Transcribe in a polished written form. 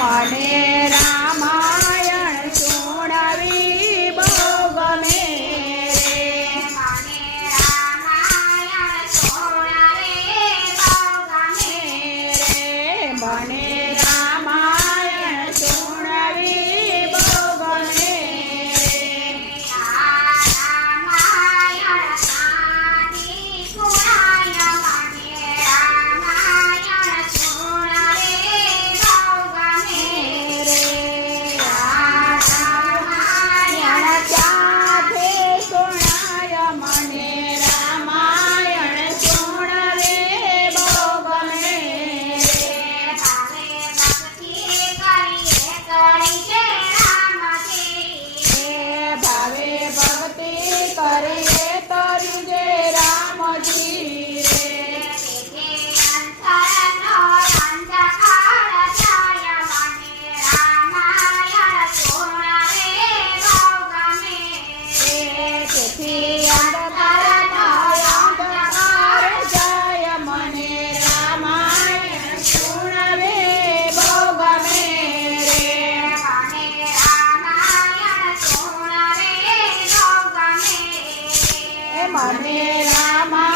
મને રામાયણ સુણવી બહુ ગમે રે. મને રામાયણ સુણવી બહુ ગમે રે મને રામાયણ સુણવી બહુ ગમે રે. આ રામાયણ સાદી સુણાય મને રામાયણ સુણવી બહુ ગમે રે આ રામાયણ ક્યાંથી સુણાય મને રામાયણ સુણવે બહુ ગમે રે. ભાવે ભક્તિ કરીએ કરી ભાવે ભક્તિ કરીએ તરી જે રામજી જે રામજી રે. અંતરનો અંધકાર જાય મને રામાયણ સુણવે બહુ ગમે તેથી અંધકારનો અંધકાર જાય મને રામાયણ સુણવે બહુ ગમે રે. મને રામાયણ સુણવે બહુ ગમે મને રામાયણ